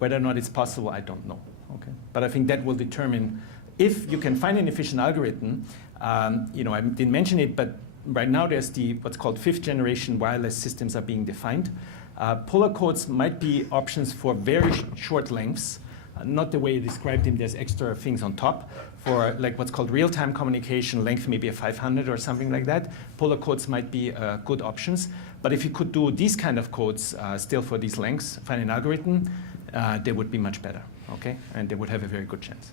Whether or not it's possible, I don't know. Okay, but I think that will determine if you can find an efficient algorithm. You know, I didn't mention it, but right now there's what's called 5th generation wireless systems are being defined. Polar codes might be options for very short lengths, not the way you described them. There's extra things on top for like what's called real-time communication, length maybe a 500 or something like that. Polar codes might be good options. But if you could do these kind of codes still for these lengths, find an algorithm, they would be much better, okay? And they would have a very good chance.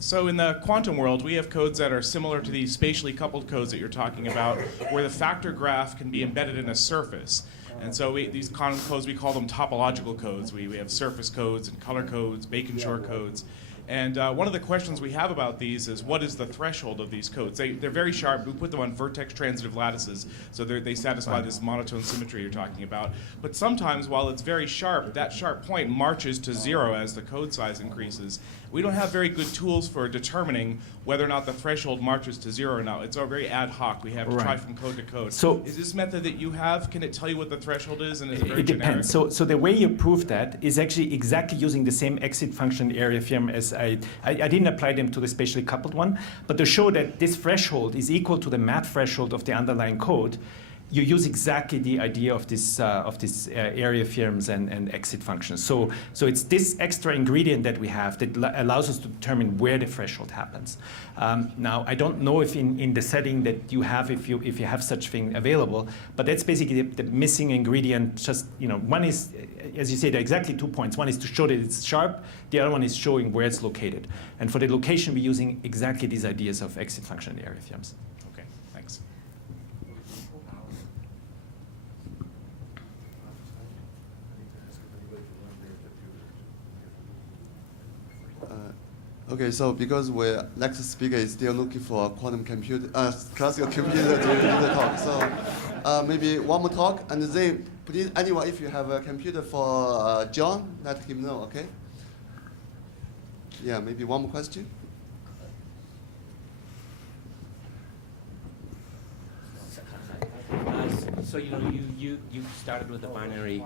So in the quantum world, we have codes that are similar to these spatially coupled codes that you're talking about, where the factor graph can be embedded in a surface. And so these quantum codes, we call them topological codes. We have surface codes and color codes, Bacon-Shor codes. And one of the questions we have about these is, what is the threshold of these codes? They're very sharp. We put them on vertex transitive lattices, so they satisfy this monotone symmetry you're talking about. But sometimes, while it's very sharp, that sharp point marches to 0 as the code size increases. We don't have very good tools for determining whether or not the threshold marches to 0 or not. It's all very ad hoc. We have to try from code to code. So is this method that you have, can it tell you what the threshold is? And is it very generic? Depends. So the way you prove that is actually exactly using the same exit function area theorem as I didn't apply them to the spatially coupled one, but to show that this threshold is equal to the math threshold of the underlying code, you use exactly the idea of this area theorems and exit functions. So it's this extra ingredient that we have that allows us to determine where the threshold happens. Now I don't know if in the setting that you have, if you have such thing available, but that's basically the missing ingredient. Just, you know, one is, as you say, there are exactly 2 points. One is to show that it's sharp. The other one is showing where it's located. And for the location, we're using exactly these ideas of exit function and area theorems. Okay, thanks. Okay, so because next speaker is still looking for a quantum computer, classical computer to do the talk, so maybe one more talk, and then please, anyone, if you have a computer for John, let him know, okay? Yeah, maybe one more question. So you know, you started with the binary.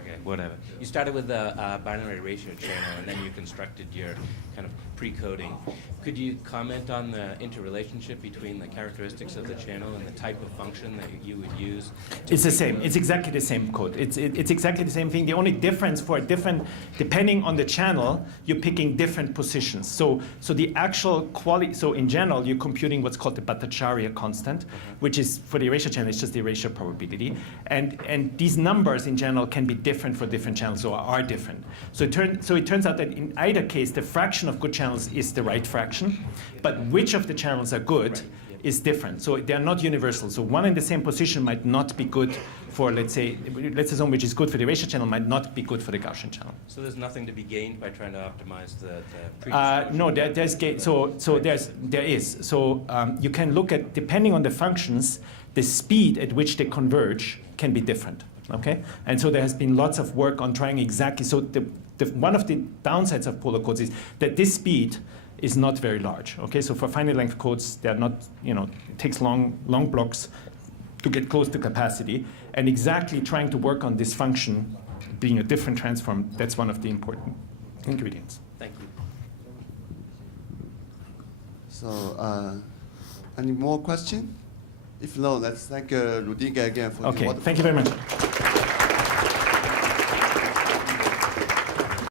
Okay, whatever. You started with the binary ratio channel, and then you constructed your kind of pre-coding. Could you comment on the interrelationship between the characteristics of the channel and the type of function that you would use? It's the same. It's exactly the same code. It's exactly the same thing. The only difference for depending on the channel, you're picking different positions. So the actual quality. So in general, you're computing what's called the Bhattacharya constant, which is for the erasure channel. It's just the erasure probability, and these numbers in general can be different for different channels, or are different. So it turns out that in either case, the fraction of good channels is the right fraction, but which of the channels are good is different. So they're not universal. So one in the same position might not be good for, let's assume which is good for the erasure channel might not be good for the Gaussian channel. So there's nothing to be gained by trying to optimize the no, there's gain. So there is. So you can look at, depending on the functions, the speed at which they converge can be different. Okay, and so there has been lots of work on trying exactly. So one of the downsides of polar codes is that this speed is not very large. Okay, so for finite length codes, they're not, you know, it takes long blocks to get close to capacity, and exactly trying to work on this function being a different transform, that's one of the important ingredients. Thank you. So any more questions? If no, let's thank Rüdiger again for the wonderful. Okay, thank you very much.